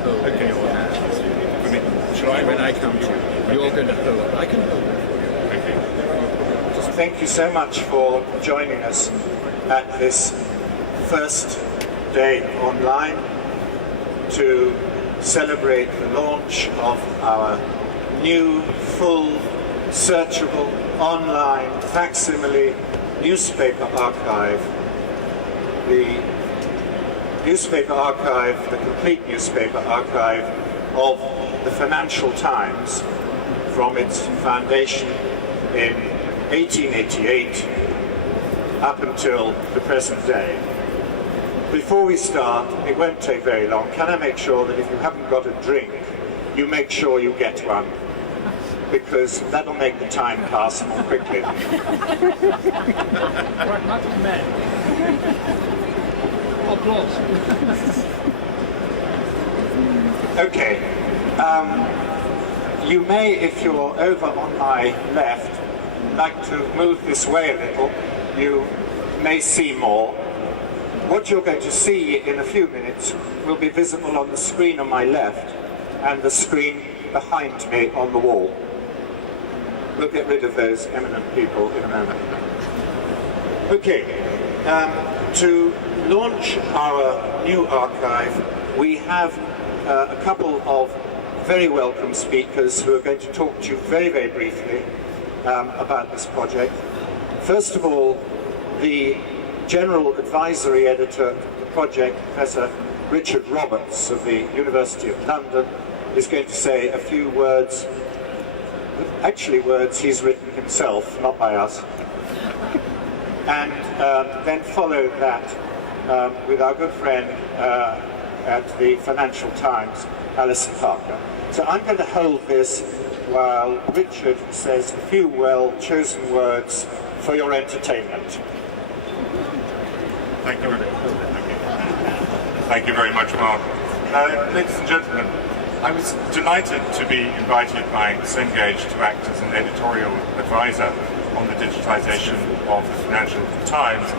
hold Okay. your hand. I mean, shall I? When I come to you, you're going to hold. I can hold it. Okay. Thank you so much for joining us at this first day online to celebrate the launch of our new, full, searchable, online, facsimile newspaper archive. The newspaper archive, the complete newspaper archive of the Financial Times from its foundation in 1888 up until the present day. Before we start, it won't take very long, can I make sure that if you haven't got a drink, you make sure you get one, because that'll make the time pass more quickly. Pragmatic men. Applause. Okay. You may, if you're over on my left, like to move this way a little. You may see more. What you're going to see in a few minutes will be visible on the screen on my left and the screen behind me on the wall. We'll get rid of those eminent people in a moment. Okay, to launch our new archive, we have a couple of very welcome speakers who are going to talk to you very, very briefly about this project. First of all, the General Advisory Editor of the project, Professor Richard Roberts of the University of London, is going to say a few words, actually words he's written himself, not by us, and then follow that with our good friend at the Financial Times, Alison Parker. So I'm going to hold this while Richard says a few well-chosen words for your entertainment. Thank you. Thank you very much, Mark. Ladies and gentlemen, I was delighted to be invited by Cengage to act as an editorial advisor on the digitization of the Financial Times.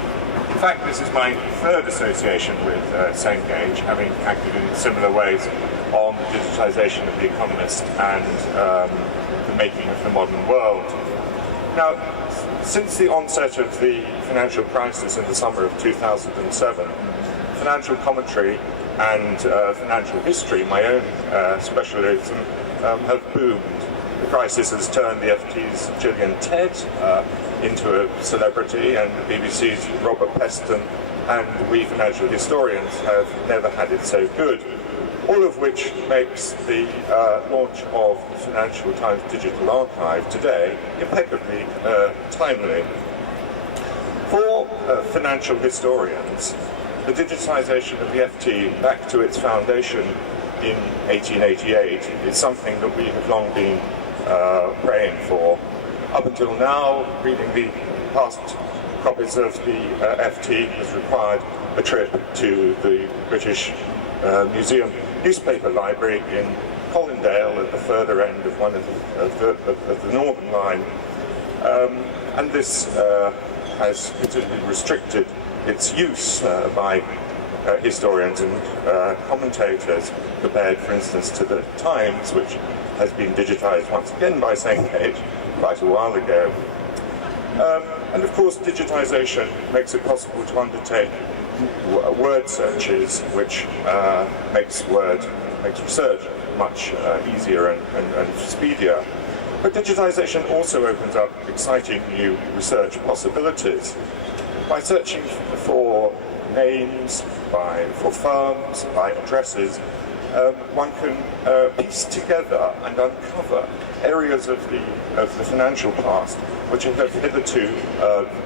In fact, this is my third association with Cengage, having acted in similar ways on the digitization of The Economist and the making of the modern world. Now, since the onset of the financial crisis in the summer of 2007, financial commentary and financial history, my own specialism, have boomed. The crisis has turned the FT's Gillian Tedd into a celebrity, and the BBC's Robert Peston, and we financial historians have never had it so good. All of which makes the launch of the Financial Times Digital Archive today impeccably timely. For financial historians, the digitization of the FT back to its foundation in 1888 is something that we have long been praying for. Up until now, reading the past copies of the FT has required a trip to the British Museum newspaper library in Colindale at the further end of one of the Northern Line, and this has considerably restricted its use by historians and commentators compared, for instance, to the Times, which has been digitized once again by Cengage quite a while ago. And of course, digitization makes it possible to undertake word searches, which makes research much easier and speedier. But digitization also opens up exciting new research possibilities. By searching for names, for firms, by addresses, one can piece together and uncover areas of the financial past which have hitherto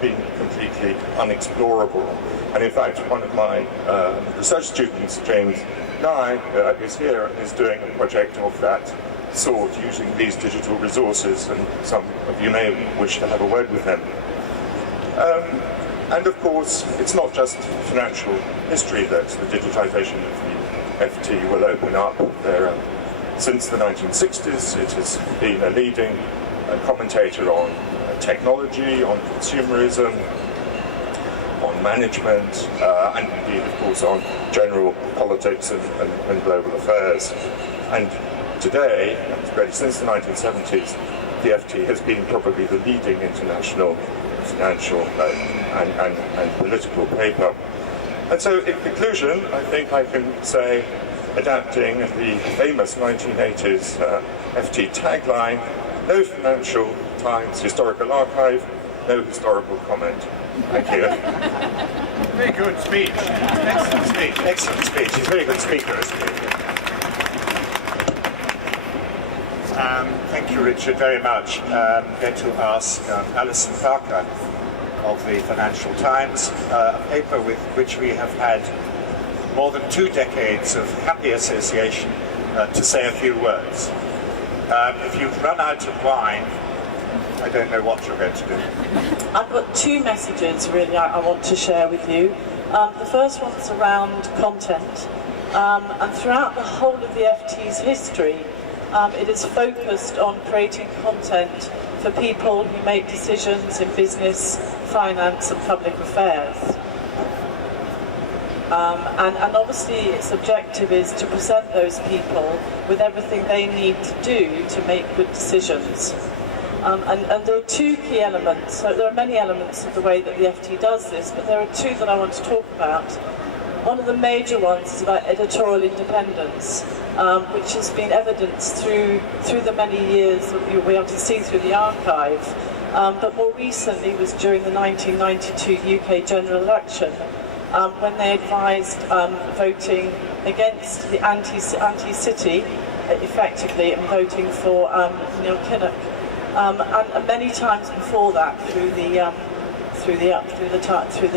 been completely unexplorable. And in fact, one of my research students, James Nye, is here and is doing a project of that sort using these digital resources, and some of you may wish to have a word with him. And of course, it's not just financial history that the digitization of the FT will open up. Since the 1960s, it has been a leading commentator on technology, on consumerism, on management, and indeed, of course, on general politics and global affairs. And today, really since the 1970s, the FT has been probably the leading international financial and political paper. And so, in conclusion, I think I can say, adapting the famous 1980s FT tagline, no Financial Times historical archive, no historical comment. Thank you. Very good speech. Excellent speech. Excellent speech. He's a very good speaker, isn't he? Thank you, Richard, very much. I'm going to ask Alison Parker of the Financial Times, a paper with which we have had more than 2 decades of happy association, to say a few words. If you've run out of wine, I don't know what you're going to do. I've got 2 messages really I want to share with you. The first one's around content, and throughout the whole of the FT's history, it is focused on creating content for people who make decisions in business, finance and public affairs. And obviously its objective is to present those people with everything they need to do to make good decisions. And there are 2 key elements. So there are many elements of the way that the FT does this, but there are 2 that I want to talk about. One of the major ones is about editorial independence, which has been evidenced through the many years that you'll be able to see through the archive. But more recently was during the 1992 UK general election, when they advised voting against the anti-city, effectively, and voting for Neil Kinnock. And many times before that, through the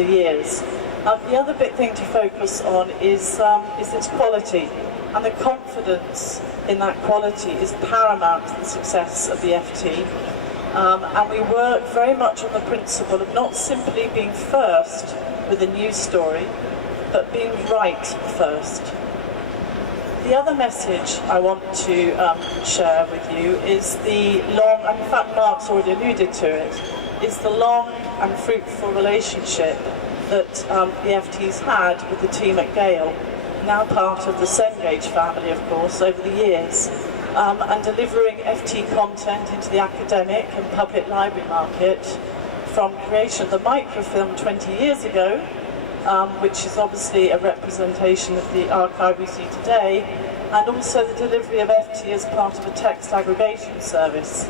years. The other big thing to focus on is its quality, and the confidence in that quality is paramount to the success of the FT. And we work very much on the principle of not simply being first with a news story, but being right first. The other message I want to share with you is the long, and in fact Mark's already alluded to it, is the long and fruitful relationship that the FT's had with the team at Gale, now part of the Cengage family, of course, over the years, and delivering FT content into the academic and public library market from creation of the microfilm 20 years ago, which is obviously a representation of the archive we see today, and also the delivery of FT as part of a text aggregation service.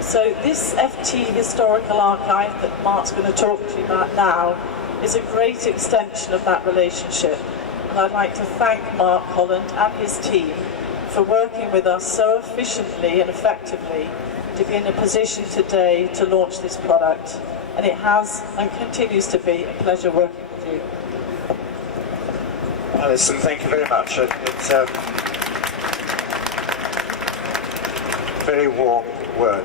So this FT historical archive that Mark's going to talk to you about now is a great extension of that relationship. And I'd like to thank Mark Holland and his team for working with us so efficiently and effectively to be in a position today to launch this product. And it has and continues to be a pleasure working with you. Alison, thank you very much. It's a very warm word.